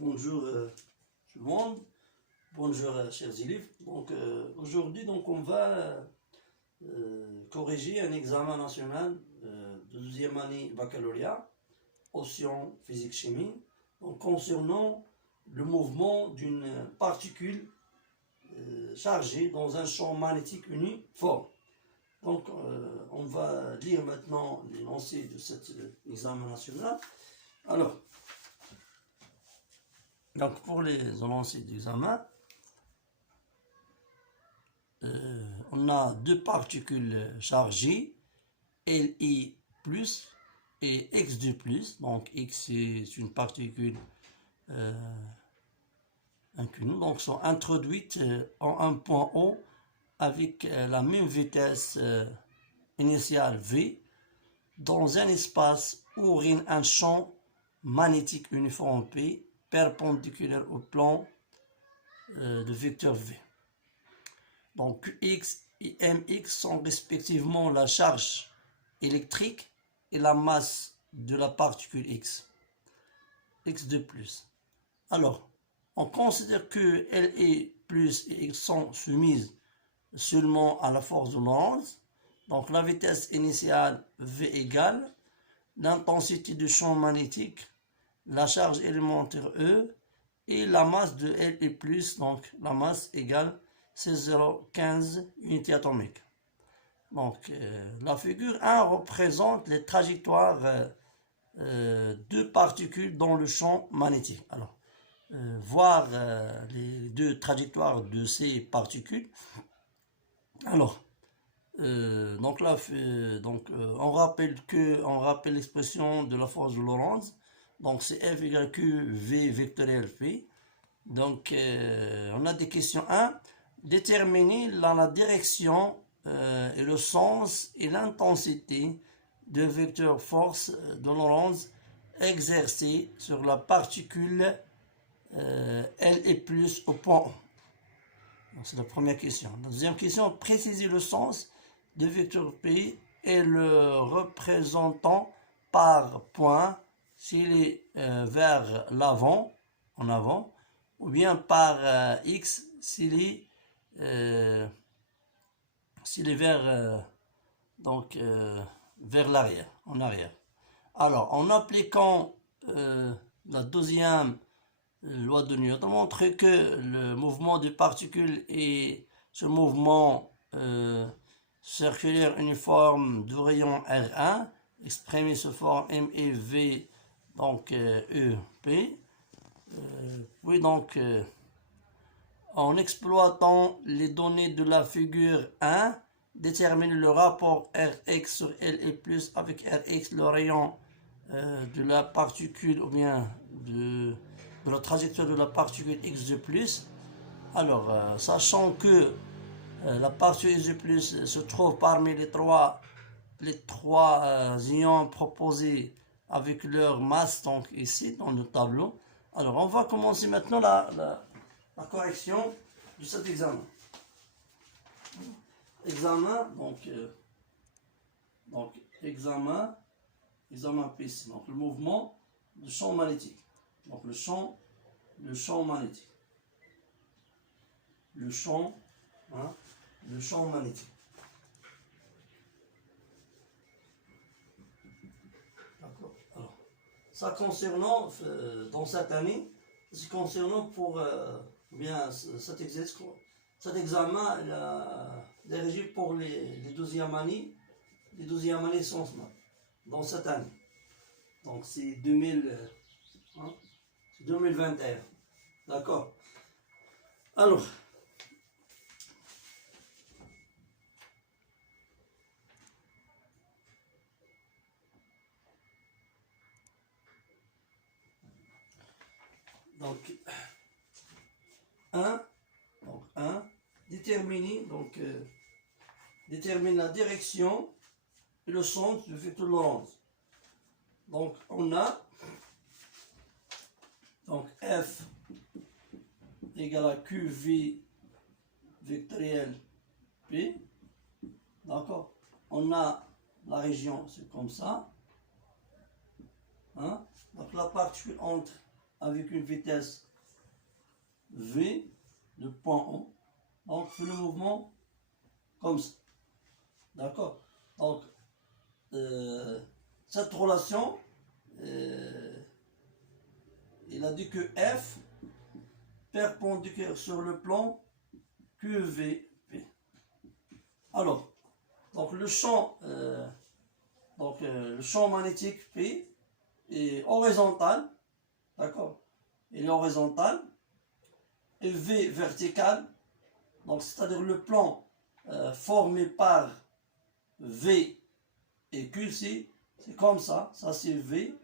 Bonjour tout le monde, bonjour chers élèves. Donc aujourd'hui on va corriger un examen national de deuxième année baccalauréat, option physique-chimie, donc concernant le mouvement d'une particule chargée dans un champ magnétique uniforme. Donc on va lire maintenant l'énoncé de cet examen national. Alors, donc pour les énoncés d'examen, on a deux particules chargées, Li plus et X2 plus. Donc X c'est une particule inconnue, donc sont introduites en un point O avec la même vitesse initiale V dans un espace où règne un champ magnétique uniforme P perpendiculaire au plan de vecteur V. Donc Qx et Mx sont respectivement la charge électrique et la masse de la particule X, X2 plus. Alors, on considère que Li plus et X sont soumises seulement à la force de Lorentz. Donc la vitesse initiale V égale l'intensité du champ magnétique, la charge élémentaire E et la masse de Li plus, donc la masse égale 6,015 unités atomiques. Donc la figure 1 représente les trajectoires de particules dans le champ magnétique. Alors, voir les deux trajectoires de ces particules. Alors, donc là, on rappelle l'expression de la force de Lorentz. Donc c'est F égale Q V vectoriel P. Donc on a des questions 1. Déterminer la direction et le sens et l'intensité de vecteur force de Lorentz exercée sur la particule Li plus au point O. C'est la première question. La deuxième question, préciser le sens de vecteur P et le représentant par point s'il est vers l'avant, en avant, ou bien par X s'il est vers, vers l'arrière, en arrière. Alors, en appliquant la deuxième loi de Newton, montre que le mouvement de particules et ce mouvement circulaire uniforme du rayon R1 exprimé sous forme MEV, donc EP. Puis donc en exploitant les données de la figure 1, détermine le rapport Rx sur Li plus avec Rx, le rayon de la particule ou bien de la trajectoire de la particule X2 plus. Alors, sachant que la particule X2 plus se trouve parmi les trois ions proposés avec leur masse, donc ici dans le tableau. Alors, on va commencer maintenant la correction de cet examen. Examen, examen PC, donc le mouvement du champ magnétique. Donc le champ magnétique. Le champ magnétique. D'accord. Alors, ça concernant, dans cette année, c'est concernant pour bien cet examen, il est régi pour les deuxièmes années. Les deuxièmes années sont dans cette année. Donc c'est 2021. D'accord. Alors, donc 1, détermine la direction et le sens du vecteur Lorentz. Donc on a F égale à QV vectoriel P. D'accord. On a la région, c'est comme ça. Donc la particule entre avec une vitesse V, le point O. Donc, fait le mouvement comme ça. D'accord? Donc, cette relation, il a dit que F perpendiculaire sur le plan QVP. Alors, donc le champ magnétique P est horizontal, d'accord? Il est horizontal et V vertical, donc c'est-à-dire le plan formé par V et QC, c'est comme ça c'est V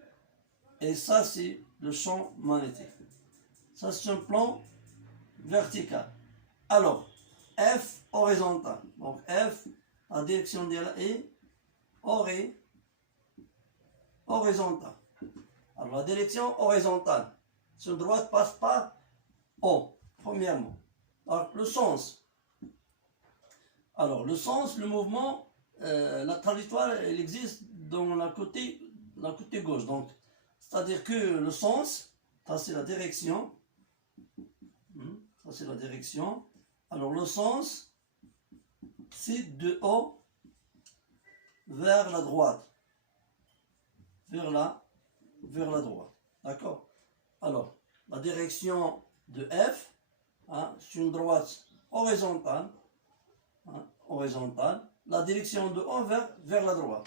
et ça c'est le champ magnétique. Ça c'est un plan vertical. Alors, F horizontal. Donc F, la direction de la est horizontale. Alors la direction horizontale, sur droite passe par O, premièrement. Alors le sens. Alors le sens, le mouvement, la trajectoire, elle existe dans la côté gauche. Donc, c'est-à-dire que le sens, ça c'est la direction. Ça c'est la direction. Alors le sens, c'est de haut vers la droite. Vers la droite. D'accord? Alors, la direction de F, c'est une droite horizontale. Horizontale. La direction de haut vers la droite.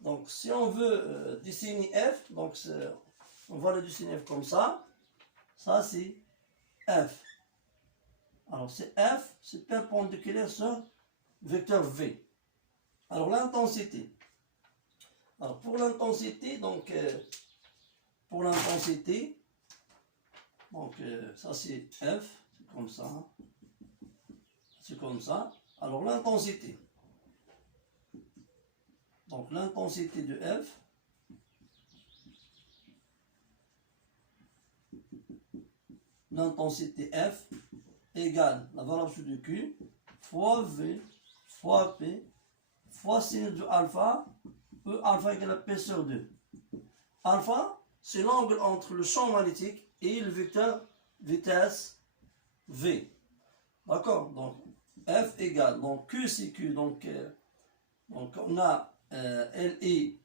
Donc, si on veut dessiner F, donc on va le dessiner F comme ça. Ça, c'est F. Alors, c'est F, c'est perpendiculaire sur vecteur V. Alors, l'intensité. Alors, pour l'intensité, donc, ça, c'est F, c'est comme ça. C'est comme ça. Alors, l'intensité. Donc, l'intensité de F. L'intensité F égale la valeur absolue de Q fois V fois P fois sinus de alpha, E alpha égale à P sur 2. Alpha, c'est l'angle entre le champ magnétique et le vecteur vitesse V. D'accord? Donc, F égale, donc Q c'est Q, donc on a LI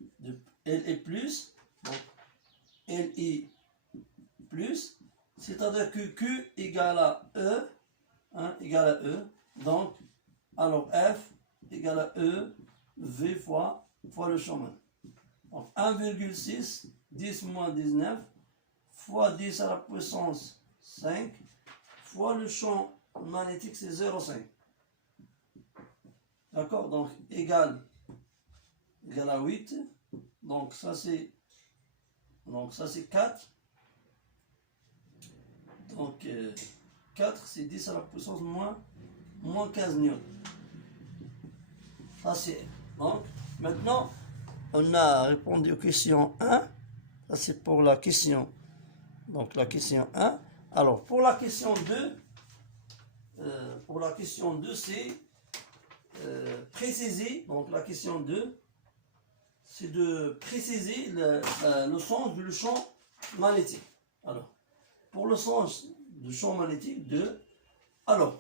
plus, donc LI plus, c'est-à-dire que Q égale à E, égale à E, donc, alors F égale à E, V fois le champ magnétique. Donc 1,6, 10 moins 19, fois 10 à la puissance 5, fois le champ magnétique, c'est 0,5. D'accord? Donc, égale à 8. Donc, ça, c'est 4. Donc, 4, c'est 10 à la puissance moins 15 newtons. Ça, c'est... Donc, maintenant, on a répondu aux questions 1. Ça, c'est pour la question. Donc, la question 1. Alors, pour la question 2, c'est préciser. Donc, la question 2, c'est de préciser le sens du champ magnétique. Alors, pour le sens du champ magnétique 2, alors,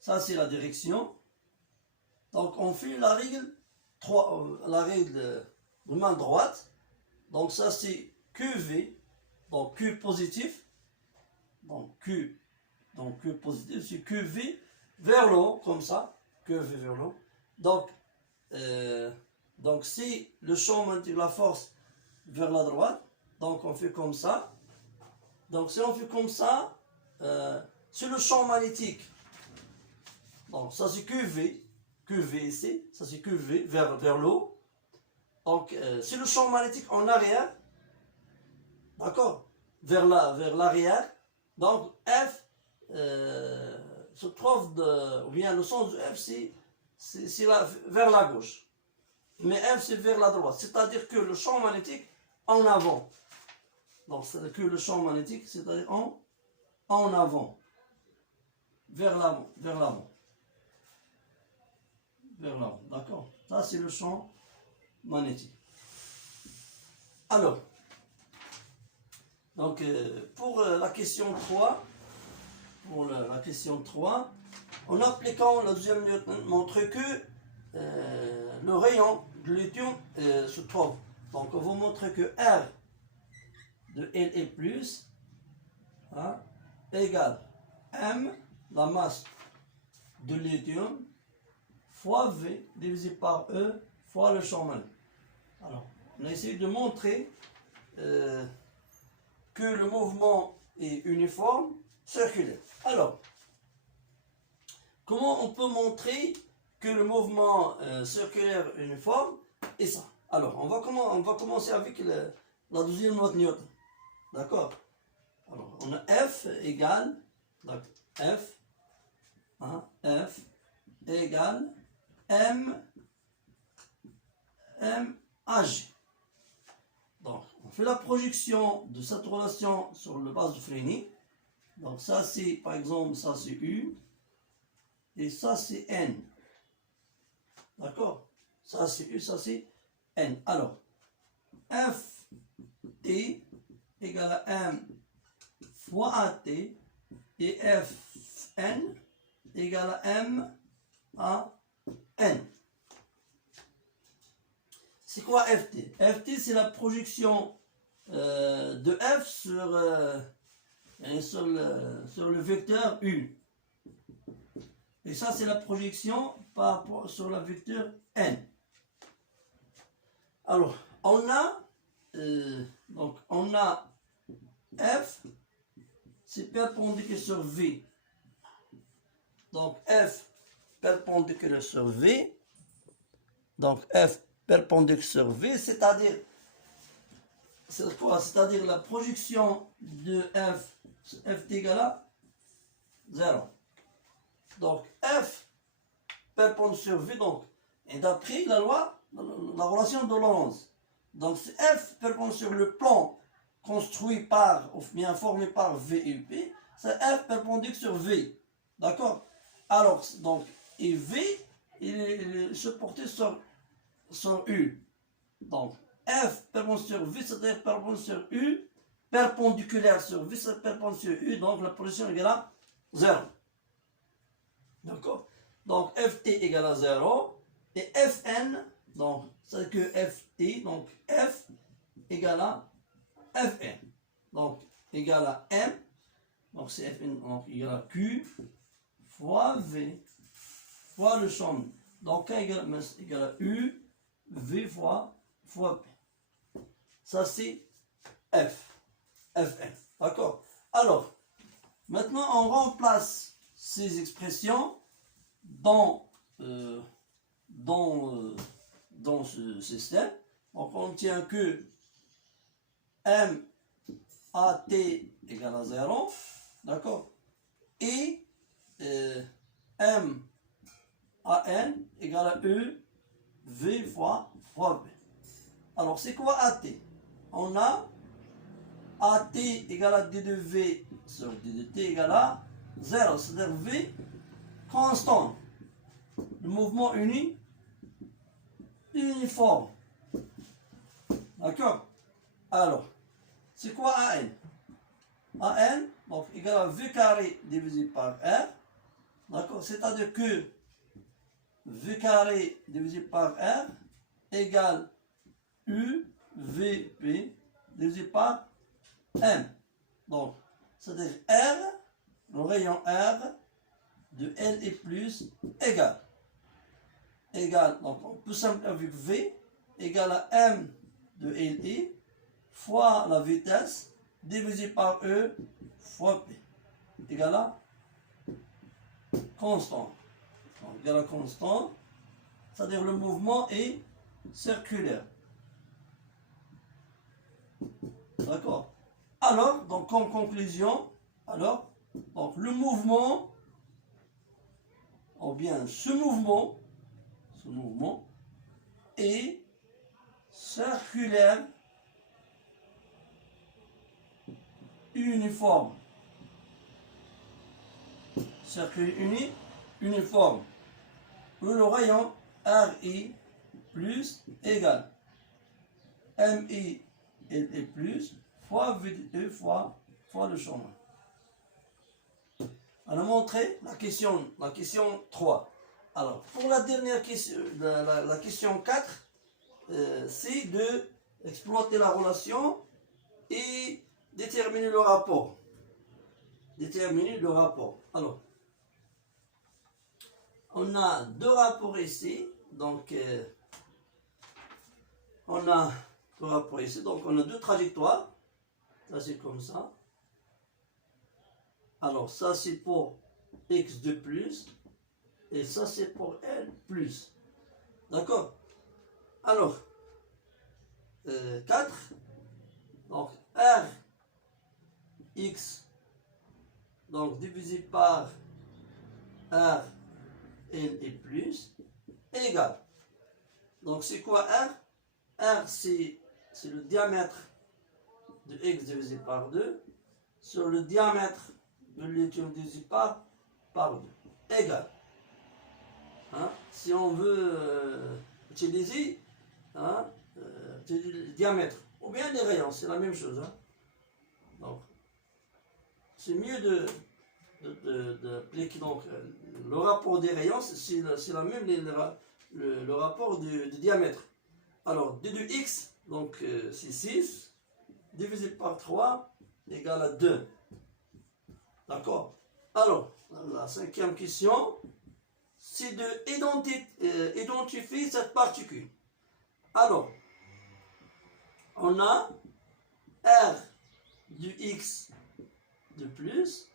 ça, c'est la direction. Donc, on fait la règle de main droite. Donc, ça, c'est QV. Donc, Q positif. Donc, Q positif, c'est QV vers le haut, comme ça. QV vers le haut. Donc, si le champ magnétique, la force vers la droite, donc on fait comme ça. Donc, si on fait comme ça, sur le champ magnétique, donc ça c'est QV ici, ça c'est QV vers le haut. Donc, si le champ magnétique en arrière, d'accord, vers l'arrière, donc F se trouve, ou bien le sens de F c'est vers la gauche. Mais F c'est vers la droite, c'est-à-dire que le champ magnétique en avant. Donc, c'est-à-dire que le champ magnétique, c'est-à-dire en avant, vers l'avant. D'accord? Ça, c'est le champ magnétique. Alors, Donc, pour la question 3, la question 3, en appliquant la deuxième Newton, montre que le rayon de lithium se trouve. Donc, on vous montre que R de La plus égale M, la masse de lithium, fois V divisé par E fois le champ magnétique. Alors, on a essayé de montrer que le mouvement est uniforme, circulaire. Alors, comment on peut montrer que le mouvement circulaire uniforme est ça? Alors, on va commencer avec la deuxième loi de Newton. D'accord? Alors, on a F égale, F égale MH. Donc, on fait la projection de cette relation sur le base de Freinet. Donc, ça c'est, par exemple, ça c'est U. Et ça c'est N. D'accord? Ça c'est U, ça c'est N. Alors, FT égale à M fois AT et Fn égale à M à N. C'est quoi FT? FT, c'est la projection de F sur le vecteur U. Et ça, c'est la projection par rapport sur le vecteur N. Alors, on a F, c'est perpendiculaire sur V. Donc, F perpendiculaire sur V. Donc, F perpendiculaire sur V, c'est-à-dire, c'est quoi? C'est-à-dire la projection de F, Ft égale à 0. Donc, F perpendiculaire sur V, donc, et d'après la loi, la relation de Lorentz. Donc, c'est F perpendiculaire sur le plan construit par, ou bien formé par V et P, c'est F perpendiculaire sur V. D'accord? Alors, donc, et V, il se portait sur U. Donc, F perpendiculaire sur V, c'est-à-dire perpendiculaire sur U, perpendiculaire sur V, c'est perpendiculaire sur U, donc la position égale à 0. D'accord? Donc, Ft égale à 0, et Fn, donc, c'est que Ft, donc F égale à Fn. Donc, égale à M, donc c'est Fn, donc égale à Q, fois V, fois le champ. Donc, K égale à U, V fois P. Ça, c'est Fn. D'accord? Alors, maintenant, on remplace ces expressions dans ce système. Donc, on tient que M AT égale à 0. D'accord? Et M AN égale à E V fois V. Alors, c'est quoi AT? On a AT égale à D de V sur D de T égale à 0. C'est-à-dire V constant. Le mouvement uniforme. D'accord? Alors, c'est quoi AN? AN, donc, égale à V carré divisé par R. D'accord? C'est-à-dire que V carré divisé par R égale UVP divisé par M. Donc, c'est-à-dire R, le rayon R de L et plus égale, donc on peut simplifier avec V égale à M de LE fois la vitesse divisé par E fois P égale à constant. Donc, égale à constant, c'est-à-dire le mouvement est circulaire. D'accord? Alors, donc en conclusion, donc le mouvement, ou bien ce mouvement est circulaire uniforme. Circulaire uniforme. Où le rayon RI plus égale MI LE plus fois VE fois le changement. On a montré la question 3. Alors, pour la dernière question, la question 4, c'est de exploiter la relation et déterminer le rapport. Alors, on a deux rapports ici. Donc, on a deux trajectoires. Ça, c'est comme ça. Alors, ça, c'est pour x2 plus. Et ça, c'est pour L plus. D'accord? Alors, 4. Donc, R x, donc divisé par R L et plus, égale. Donc, c'est quoi R? R, c'est le diamètre de x divisé par 2 sur le diamètre de lithium divisé par 2. Égal. Hein? Si on veut utiliser le diamètre ou bien les rayons, c'est la même chose. Hein? Donc, c'est mieux d'appliquer le rapport des rayons, c'est la même le rapport du diamètre. Alors, d de x, donc c'est 6, divisé par 3, égale à 2. D'accord? Alors, la cinquième question, c'est de identifier cette particule. Alors, on a R du x de plus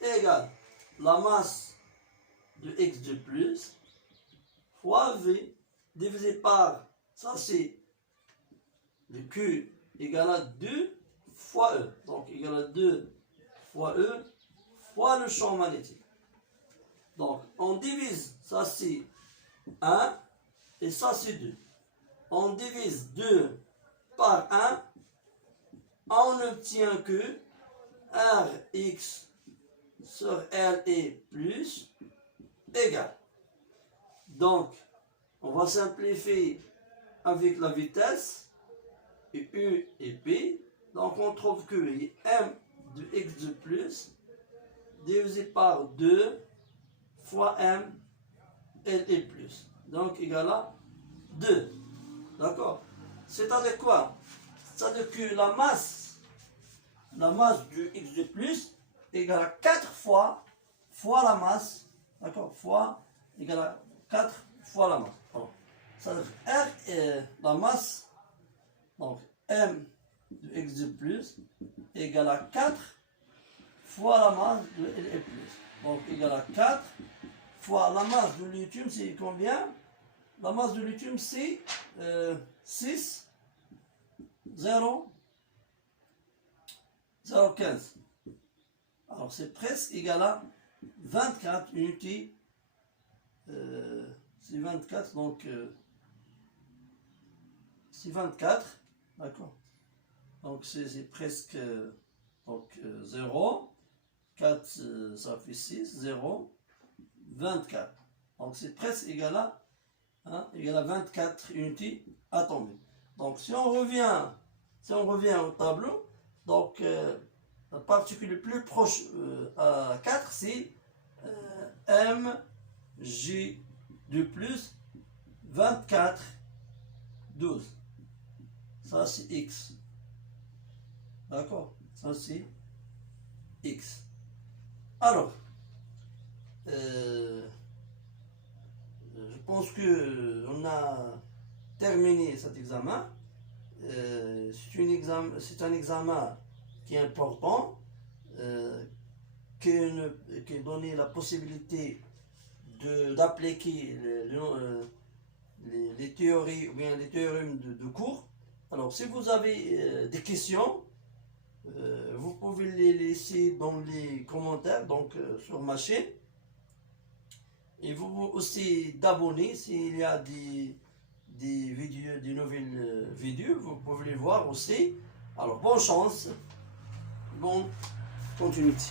égale la masse de x de plus fois V divisé par, ça c'est le Q égale à 2 fois E. Donc, égale à 2 fois E fois le champ magnétique. Donc, on divise, ça c'est 1 et ça c'est 2. On divise 2 par 1, on obtient que Rx sur L est plus égal. Donc, on va simplifier avec la vitesse, et U et P. Donc, on trouve que M de x de plus divisé par 2 fois M L est plus. Donc, égal à 2. D'accord? C'est-à-dire quoi? C'est-à-dire que la masse du x de plus égale à 4 fois la masse, d'accord? Fois égale à 4 fois la masse. C'est-à-dire R est la masse, donc M de x de plus égale à 4 fois la masse de L est plus. Donc égale à 4 fois la masse de lithium, c'est combien? La masse de lithium, c'est 6, 0, 0,15. Alors, c'est presque égal à 24 unités. C'est 24, donc c'est 24. D'accord? Donc, c'est presque 0. 4, ça fait 6, 0, 24. Donc, c'est presque égal à 24 unités atomiques. Donc, si on revient au tableau, donc la particule le plus proche à 4, c'est Mg de plus 24, 12. Ça, c'est X. D'accord? Ça, c'est X. Alors, je pense qu'on a terminé cet examen. C'est un examen qui est important, qui donne la possibilité d'appliquer les théories ou bien les théorèmes de cours. Alors, si vous avez des questions, vous pouvez les laisser dans les commentaires, donc sur ma chaîne. Et vous aussi d'abonner s'il y a des nouvelles vidéos, vous pouvez les voir aussi. Alors, bonne chance, bonne continuité.